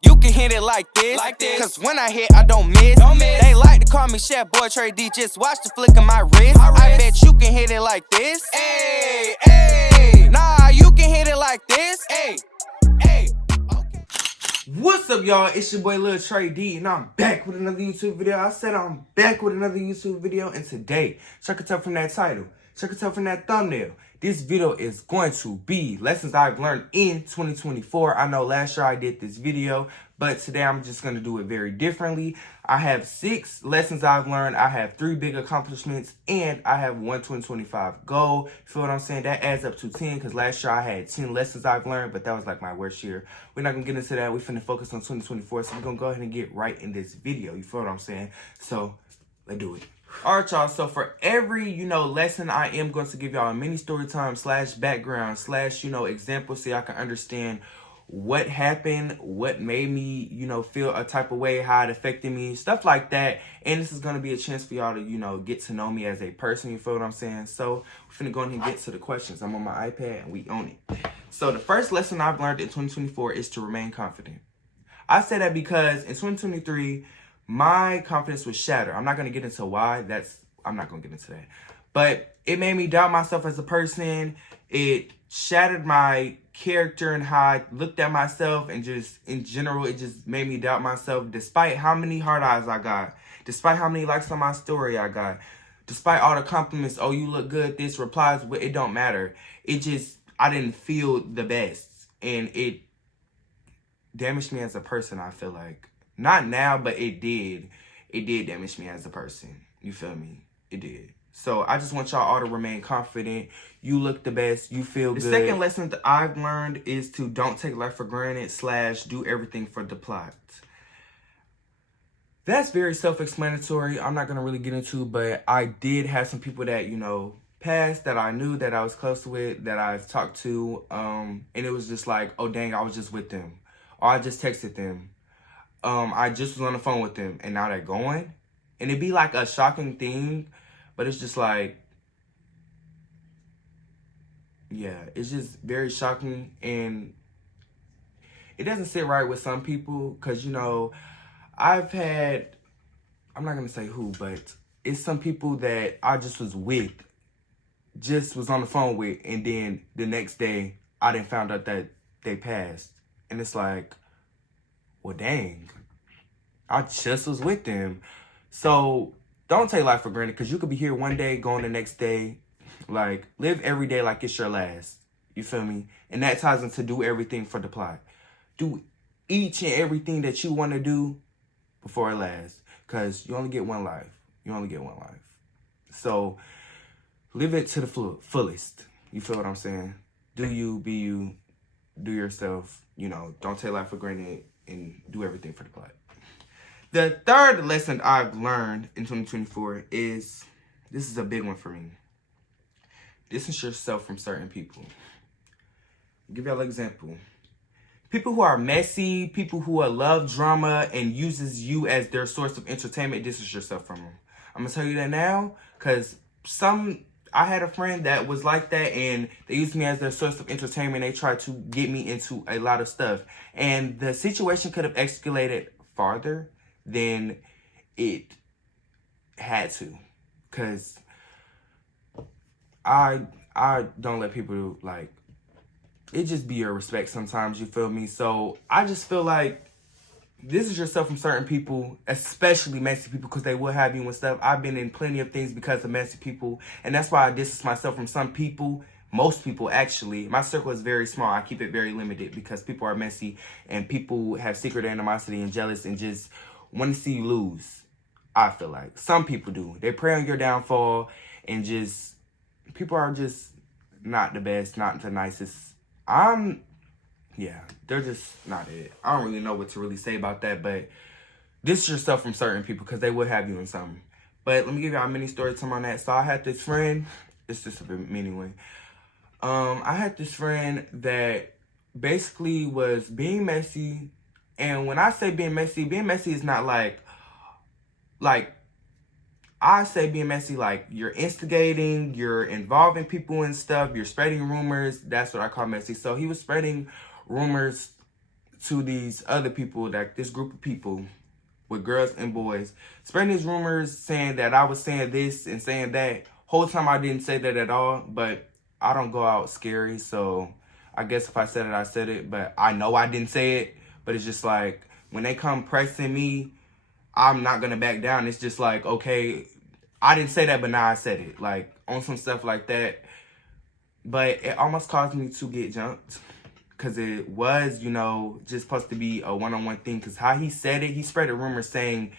You can hit it like this. Cause when I hit, I don't miss. They like to call me Chef Boy Trey D. Just watch the flick of my wrist. I bet you can hit it like this. Hey, hey. Nah, you can hit it like this. Hey, hey. Okay. What's up, y'all? It's your boy Lil Trey D, and I'm back with another YouTube video. I said I'm back with another YouTube video, and today, check it out from that title, check it out from that thumbnail. This video is going to be lessons I've learned in 2024. I know last year I did this video, but today I'm just going to do it very differently. I have 6 lessons I've learned. I have 3 big accomplishments, and I have one 2025 goal. You feel what I'm saying? That adds up to 10, because last year I had 10 lessons I've learned, but that was like my worst year. We're not going to get into that. We're finna focus on 2024, so we're going to go ahead and get right in this video. You feel what I'm saying? So, let's do it. Alright, y'all, so for every, lesson, I am going to give y'all a mini story time / background / example so y'all can understand what happened, what made me, feel a type of way, how it affected me, stuff like that. And this is going to be a chance for y'all to, get to know me as a person, you feel what I'm saying? So, we're finna go ahead and get to the questions. I'm on my iPad and we own it. So, the first lesson I've learned in 2024 is to remain confident. I say that because in 2023, my confidence was shattered. I'm not going to get into why. I'm not going to get into that. But it made me doubt myself as a person. It shattered my character and how I looked at myself, and just in general, it just made me doubt myself despite how many hard eyes I got, despite how many likes on my story I got, despite all the compliments, oh, you look good, this, replies, it don't matter. I didn't feel the best, and it damaged me as a person, I feel like. Not now, but it did. It did damage me as a person. You feel me? It did. So I just want y'all all to remain confident. You look the best. You feel good. The second lesson that I've learned is to don't take life for granted / do everything for the plot. That's very self-explanatory. I'm not going to really get into, but I did have some people that, passed that I knew, that I was close with, that I've talked to. And it was just like, oh, dang, I was just with them. Or I just texted them. I just was on the phone with them, and now they're going. And it'd be like a shocking thing, but it's just like, yeah, it's just very shocking. And it doesn't sit right with some people, because, I've had, I'm not going to say who, but it's some people that I just was with, just was on the phone with, and then the next day, I didn't found out that they passed. And it's like, well, dang, I just was with them. So don't take life for granted, because you could be here one day, going the next day. Like, live every day like it's your last. You feel me? And that ties into do everything for the plot. Do each and everything that you want to do before it lasts, because you only get one life. You only get one life. So live it to the fullest. You feel what I'm saying? Do you, be you, do yourself. Don't take life for granted, and do everything for the plot. The third lesson I've learned in 2024 is, this is a big one for me. Distance yourself from certain people. I'll give y'all an example. People who are messy, people who love drama and uses you as their source of entertainment, distance yourself from them. I'm going to tell you that now, because I had a friend that was like that, and they used me as their source of entertainment. They tried to get me into a lot of stuff, and the situation could have escalated farther than it had to, because I don't let people, like, it just be your respect sometimes, you feel me? So I just feel like distance yourself from certain people, especially messy people, because they will have you and stuff. I've been in plenty of things because of messy people, and that's why I distance myself from some people. Most people, actually. My circle is very small. I keep it very limited, because people are messy, and people have secret animosity and jealous and just want to see you lose. I feel like some people do. They prey on your downfall, and just people are just not the best, not the nicest. Yeah, they're just not it. I don't really know what to really say about that, but distance yourself from certain people, because they will have you in something. But let me give y'all a mini story time on that. So I had this friend. It's just a mini one. I had this friend that basically was being messy. And when I say being messy is not like I say being messy, like you're instigating, you're involving people and stuff, you're spreading rumors. That's what I call messy. So he was spreading rumors to these other people, like this group of people with girls and boys, spreading these rumors saying that I was saying this and saying that. Whole time I didn't say that at all, but I don't go out scary, so I guess if I said it, I said it, but I know I didn't say it. But it's just like, when they come pressing me, I'm not gonna back down. It's just like, okay, I didn't say that, but now I said it, like on some stuff like that. But it almost caused me to get jumped, because it was, you know, just supposed to be a one-on-one thing. Because how he said it, he spread a rumor saying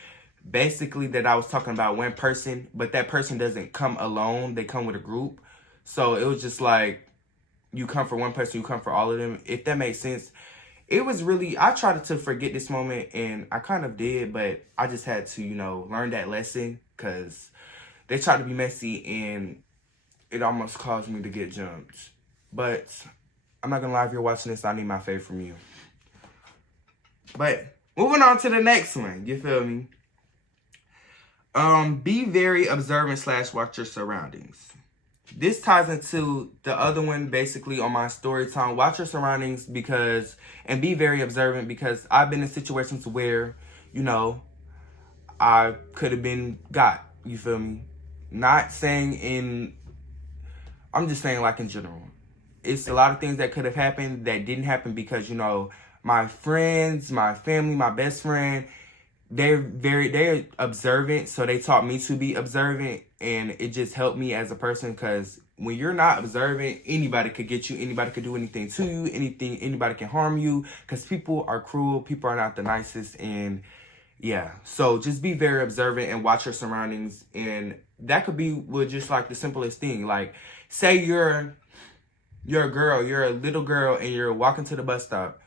basically that I was talking about one person, but that person doesn't come alone. They come with a group. So it was just like, you come for one person, you come for all of them. If that makes sense. It was really, I tried to forget this moment, and I kind of did, but I just had to, you know, learn that lesson, because they tried to be messy, and it almost caused me to get jumped. But I'm not gonna lie, if you're watching this, I need my favor from you. But moving on to the next one, you feel me? Be very observant / watch your surroundings. This ties into the other one, basically, on my story time. Watch your surroundings and be very observant, because I've been in situations where, you know, I could have been got, you feel me? Not saying I'm just saying like in general. It's a lot of things that could have happened that didn't happen because, you know, my friends, my family, my best friend, they're observant, so they taught me to be observant, and it just helped me as a person, because when you're not observant, anybody could get you, anybody could do anything to you, anybody can harm you, because people are cruel, people are not the nicest, and yeah. So just be very observant and watch your surroundings, and that could be with just like the simplest thing. Like, say you're a girl, you're a little girl, and you're walking to the bus stop.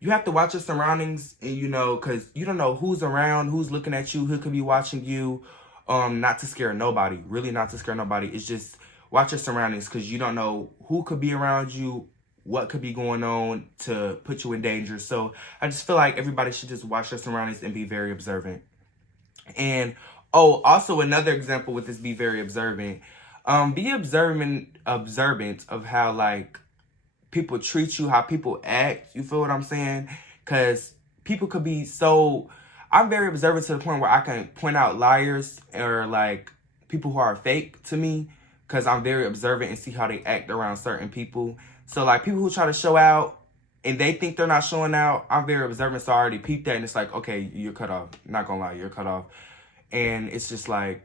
You have to watch your surroundings, and you know, because you don't know who's around, who's looking at you, who could be watching you. Not to scare nobody, really not to scare nobody. It's just watch your surroundings, because you don't know who could be around you, what could be going on to put you in danger. So I just feel like everybody should just watch their surroundings and be very observant. And also another example with this, be very observant. Be observant of how like people treat you, how people act. You feel what I'm saying? Because people could be so... I'm very observant to the point where I can point out liars or like people who are fake to me, because I'm very observant and see how they act around certain people. So like people who try to show out and they think they're not showing out, I'm very observant, so I already peeped that, and it's like, okay, you're cut off. Not gonna lie, you're cut off. And it's just like,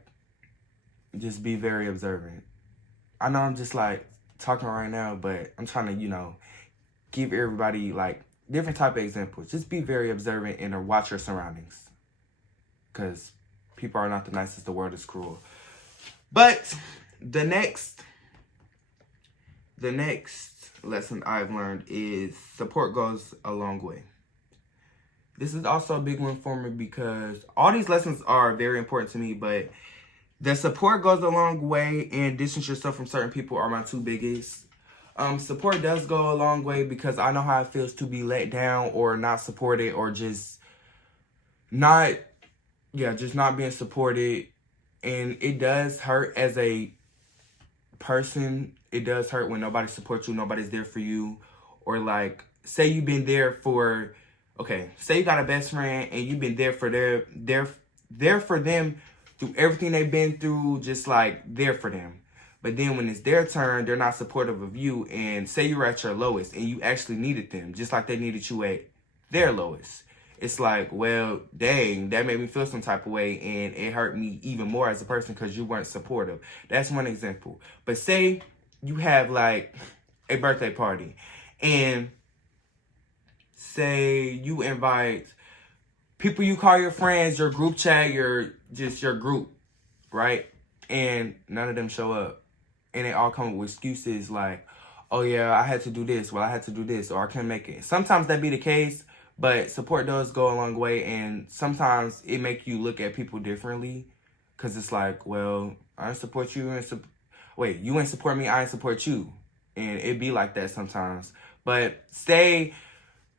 just be very observant. I know I'm just like talking right now, but I'm trying to, you know, give everybody like different type of examples. Just be very observant and watch your surroundings, because people are not the nicest. The world is cruel. But the next lesson I've learned is support goes a long way. This is also a big one for me, because all these lessons are very important to me, but the support goes a long way and distance yourself from certain people are my two biggest. Support does go a long way, because I know how it feels to be let down or not supported, or just not being supported. And it does hurt as a person. It does hurt when nobody supports you, nobody's there for you. Or like, say you've been there for, say you got a best friend and you've been there for them through everything they've been through, just like there for them. But then when it's their turn, they're not supportive of you. And say you're at your lowest and you actually needed them, just like they needed you at their lowest. It's like, well, dang, that made me feel some type of way, and it hurt me even more as a person because you weren't supportive. That's one example. But say you have like a birthday party, and say you invite people you call your friends, your group chat, your group, right? And none of them show up. And they all come up with excuses like, oh yeah, I had to do this, well, I had to do this, or I can't make it. Sometimes that be the case, but support does go a long way, and sometimes it make you look at people differently, because it's like, well, I didn't support you, you ain't support me, I ain't support you. And it be like that sometimes. But say,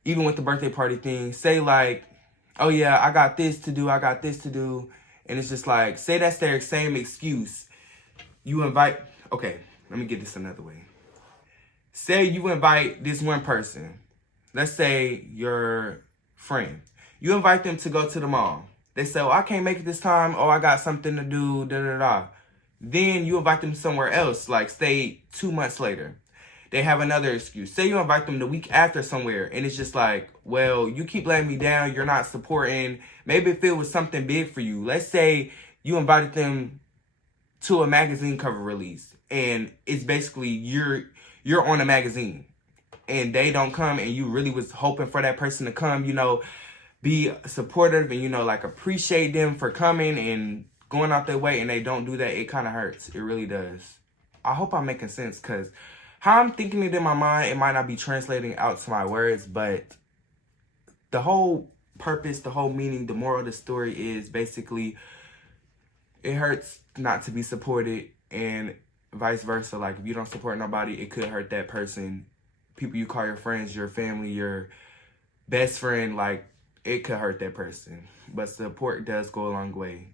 even with the birthday party thing, say like, oh yeah, I got this to do, and it's just like, say that's their same excuse. You invite, let me get this another way. Say you invite this one person, let's say your friend, you invite them to go to the mall. They say, oh, I can't make it this time. Oh, I got something to do, da-da-da. Then you invite them somewhere else, like stay 2 months later. They have another excuse. Say you invite them the week after somewhere, and it's just like, well, you keep letting me down. You're not supporting. Maybe if it was something big for you. Let's say you invited them to a magazine cover release, and it's basically you're on a magazine, and they don't come, and you really was hoping for that person to come, you know, be supportive and, you know, like appreciate them for coming and going out their way, and they don't do that. It kind of hurts. It really does. I hope I'm making sense, because how I'm thinking it in my mind, it might not be translating out to my words, but the whole purpose, the whole meaning, the moral of the story is basically it hurts not to be supported, and vice versa. Like, if you don't support nobody, it could hurt that person. People you call your friends, your family, your best friend, like, it could hurt that person. But support does go a long way.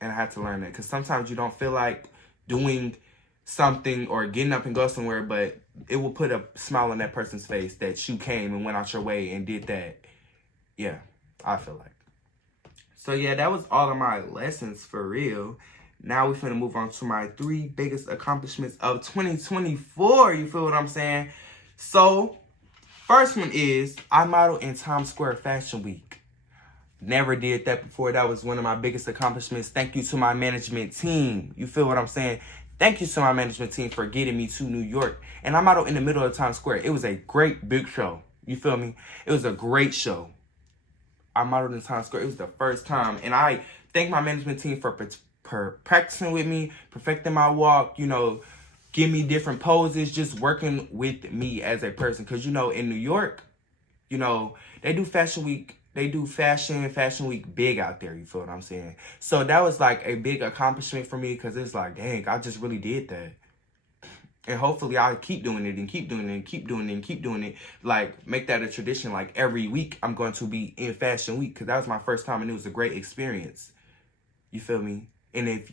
And I had to learn that, because sometimes you don't feel like doing something or getting up and go somewhere, but it will put a smile on that person's face that you came and went out your way and did that. Yeah, I feel like. So yeah, that was all of my lessons for real. Now we're finna move on to my 3 biggest accomplishments of 2024. You feel what I'm saying? So, first one is I modeled in Times Square Fashion Week. Never did that before. That was one of my biggest accomplishments. Thank you to my management team. You feel what I'm saying? Thank you to my management team for getting me to New York. And I modeled in the middle of Times Square. It was a great big show. You feel me? It was a great show. I modeled in Times Square. It was the first time. And I thank my management team for practicing with me, perfecting my walk, you know, give me different poses, just working with me as a person. Because, you know, in New York, you know, they do Fashion Week. They do Fashion Week big out there. You feel what I'm saying? So that was like a big accomplishment for me, because it's like, dang, I just really did that. And hopefully I'll keep doing it and keep doing it and keep doing it and keep doing it. Like, make that a tradition. Like, every week I'm going to be in Fashion Week, because that was my first time and it was a great experience. You feel me? And if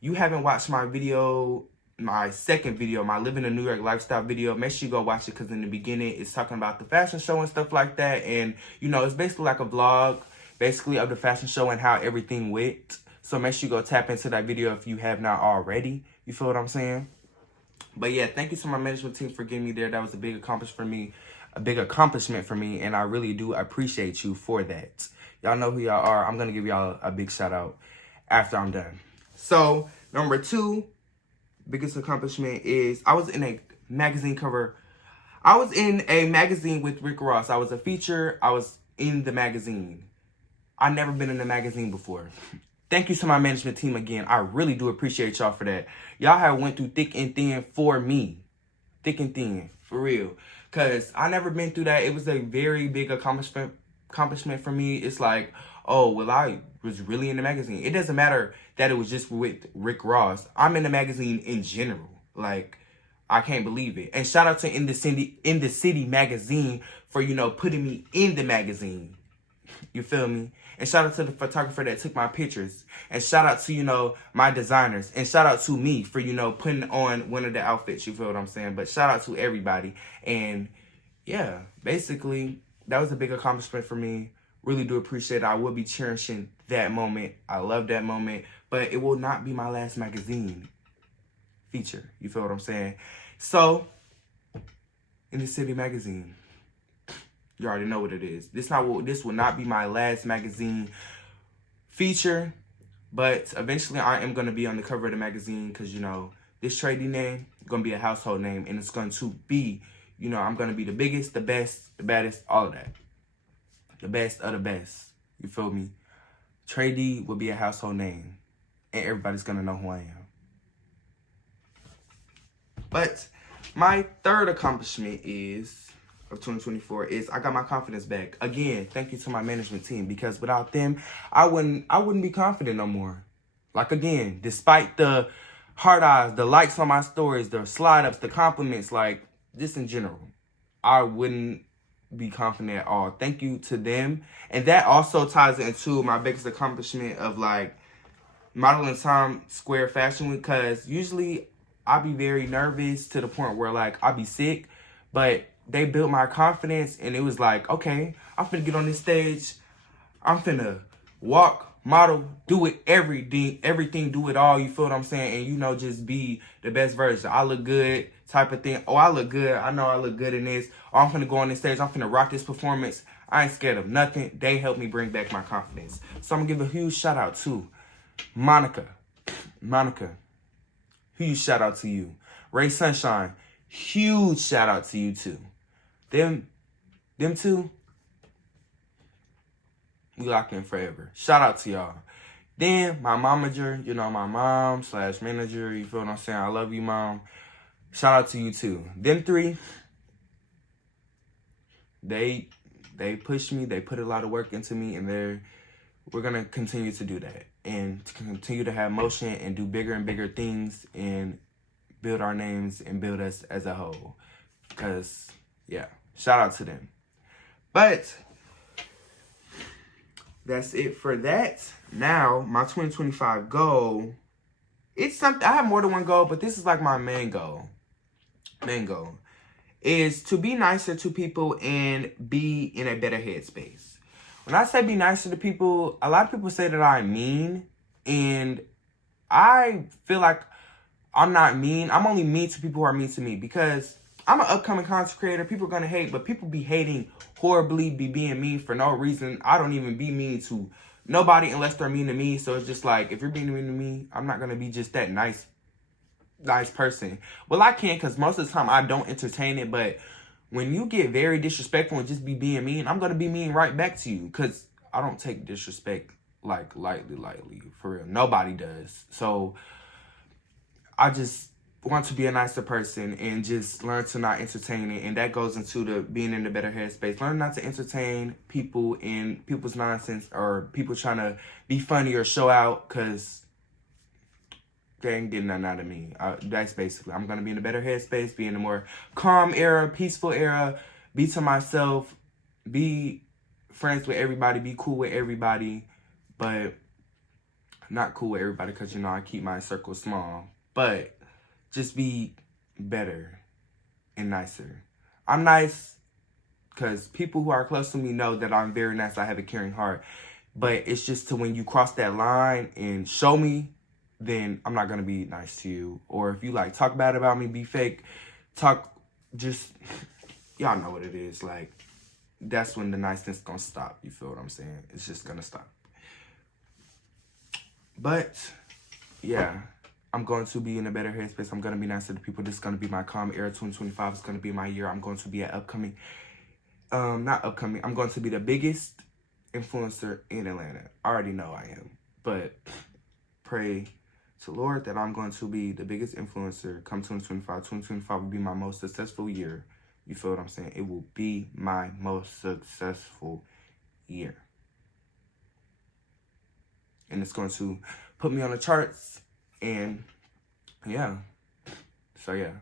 you haven't watched my video, my second video, my Living a New York Lifestyle video, make sure you go watch it, because in the beginning it's talking about the fashion show and stuff like that. And, you know, it's basically like a vlog, basically, of the fashion show and how everything went. So make sure you go tap into that video if you have not already. You feel what I'm saying? But yeah, thank you to my management team for getting me there. That was a big accomplishment for me, and I really do appreciate you for that. Y'all know who y'all are. I'm gonna give y'all a big shout out after I'm done. So, number 2 biggest accomplishment is I was in a magazine cover. I was in a magazine with Rick Ross. I was a feature. I was in the magazine. I've never been in a magazine before. Thank you to my management team again. I really do appreciate y'all for that. Y'all have went through thick and thin for me. Thick and thin, for real. Because I never been through that. It was a very big accomplishment for me. It's like, oh, well, I was really in the magazine. It doesn't matter that it was just with Rick Ross. I'm in the magazine in general. Like, I can't believe it. And shout out to In the City magazine for, you know, putting me in the magazine. You feel me? And shout out to the photographer that took my pictures. And shout out to, you know, my designers. And shout out to me for, you know, putting on one of the outfits. You feel what I'm saying? But shout out to everybody. And yeah, basically, that was a big accomplishment for me. Really do appreciate it. I will be cherishing that moment. I love that moment. But it will not be my last magazine feature. You feel what I'm saying? So, In the City magazine. You already know what it is. This will not be my last magazine feature, but eventually I am going to be on the cover of the magazine, because, you know, this Trey D name is going to be a household name, and it's going to be, you know, I'm going to be the biggest, the best, the baddest, all of that. The best of the best. You feel me? Trey D will be a household name, and everybody's going to know who I am. But my third accomplishment of 2024 is I got my confidence back. Again, thank you to my management team, because without them, I wouldn't be confident no more. Like, again, despite the heart eyes, the likes on my stories, the slide ups, the compliments, like, just in general, I wouldn't be confident at all. Thank you to them. And that also ties into my biggest accomplishment of, like, modeling Times Square Fashion Week, because usually I be very nervous to the point where, like, I'll be sick. But they built my confidence, and it was like, okay, I'm finna get on this stage. I'm finna walk, model, do it, everything, do it all. You feel what I'm saying? And, you know, just be the best version. I look good type of thing. Oh, I look good. I know I look good in this. Oh, I'm finna go on this stage. I'm finna rock this performance. I ain't scared of nothing. They helped me bring back my confidence. So I'm gonna give a huge shout out to Monica. Monica, huge shout out to you. Ray Sunshine, huge shout out to you too. Them two, we locked in forever. Shout out to y'all. Then my momager, you know, my mom / manager, you feel what I'm saying? I love you, Mom. Shout out to you too. Them three, they pushed me, they put a lot of work into me, and we're gonna continue to do that and to continue to have motion and do bigger and bigger things and build our names and build us as a whole. Because, yeah, shout out to them. But that's it for that. Now, my 2025 goal, it's something, I have more than one goal, but this is like my main goal. Main goal is to be nicer to people and be in a better headspace. When I say be nicer to people, a lot of people say that I'm mean, and I feel like I'm not mean. I'm only mean to people who are mean to me, because I'm an upcoming content creator. People are going to hate, but people be hating horribly, be being mean for no reason. I don't even be mean to nobody unless they're mean to me. So it's just like, if you're being mean to me, I'm not going to be just that nice person. Well, I can, because most of the time I don't entertain it, but when you get very disrespectful and just be being mean, I'm going to be mean right back to you, because I don't take disrespect like lightly, for real. Nobody does. So I just want to be a nicer person and just learn to not entertain it. And that goes into the being in the better headspace. Learn not to entertain people in people's nonsense or people trying to be funny or show out, because they ain't getting nothing out of me. That's basically, I'm going to be in a better headspace, be in a more calm era, peaceful era, be to myself, be friends with everybody, be cool with everybody, but not cool with everybody because, you know, I keep my circle small, but just be better and nicer. I'm nice because people who are close to me know that I'm very nice. I have a caring heart, but it's just to when you cross that line and show me, then I'm not going to be nice to you. Or if you like talk bad about me, be fake, just, y'all know what it is. Like, that's when the niceness going to stop. You feel what I'm saying? It's just going to stop. But, yeah, I'm going to be in a better headspace. I'm going to be nicer to people. This is going to be my calm era. 2025 is going to be my year. I'm going to be I'm going to be the biggest influencer in Atlanta. I already know I am. But pray to Lord that I'm going to be the biggest influencer come 2025. 2025 will be my most successful year. You feel what I'm saying? It will be my most successful year. And it's going to put me on the charts. And yeah. So yeah.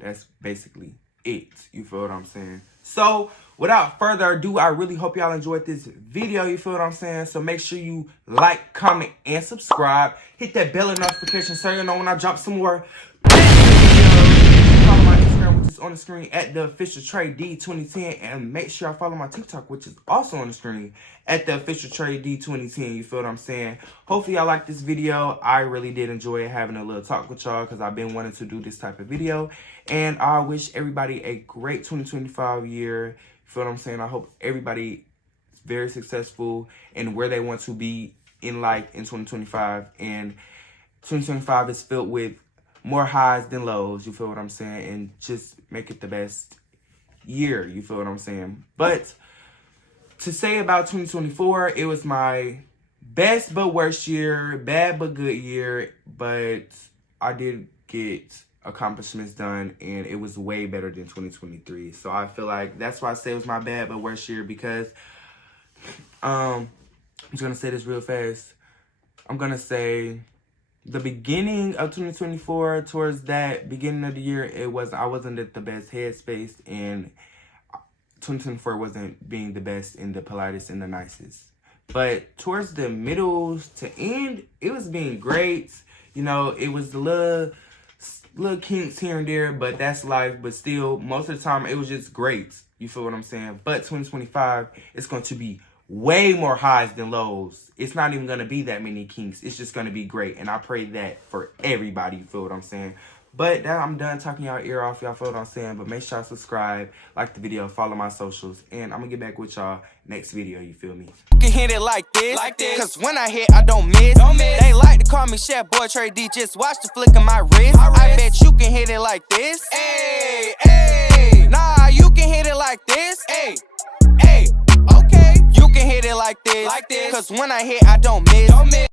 That's basically it. You feel what I'm saying? So without further ado, I really hope y'all enjoyed this video. You feel what I'm saying? So make sure you like, comment, and subscribe. Hit that bell and notification so you know when I drop some more videos. Follow my Instagram, which is on the screen at the official Trey D 2010, and make sure I follow my TikTok, which is also on the screen at the official Trey D 2010. You feel what I'm saying? Hopefully y'all like this video. I really did enjoy having a little talk with y'all because I've been wanting to do this type of video, and I wish everybody a great 2025 year. You feel what I'm saying? I hope everybody is very successful in where they want to be in life in 2025, and 2025 is filled with more highs than lows, you feel what I'm saying? And just make it the best year, you feel what I'm saying? But to say about 2024, it was my best but worst year, bad but good year, but I did get accomplishments done, and it was way better than 2023. So I feel like that's why I say it was my bad but worst year, because I'm just going to say this real fast. I'm going to say the beginning of 2024, towards that beginning of the year, I wasn't at the best headspace, and 2024 wasn't being the best and the politest and the nicest. But towards the middle to end, it was being great. You know, it was the little little kinks here and there, but that's life. But still, most of the time, it was just great. You feel what I'm saying? But 2025, it's going to be way more highs than lows. It's not even going to be that many kinks. It's just going to be great. And I pray that for everybody. You feel what I'm saying? But now I'm done talking y'all ear off. Y'all feel what I'm saying? But make sure y'all subscribe, like the video, follow my socials. And I'm going to get back with y'all next video. You feel me? You can hit it like this. Cause when I hit, I don't miss. They like to call me Chef Boy Trey D. Just watch the flick of my wrist. I bet you can hit it like this. Hey, hey. Nah, you can hit it like this. Hey, hey. Okay. You can hit it like this. Cause when I hit, I don't miss.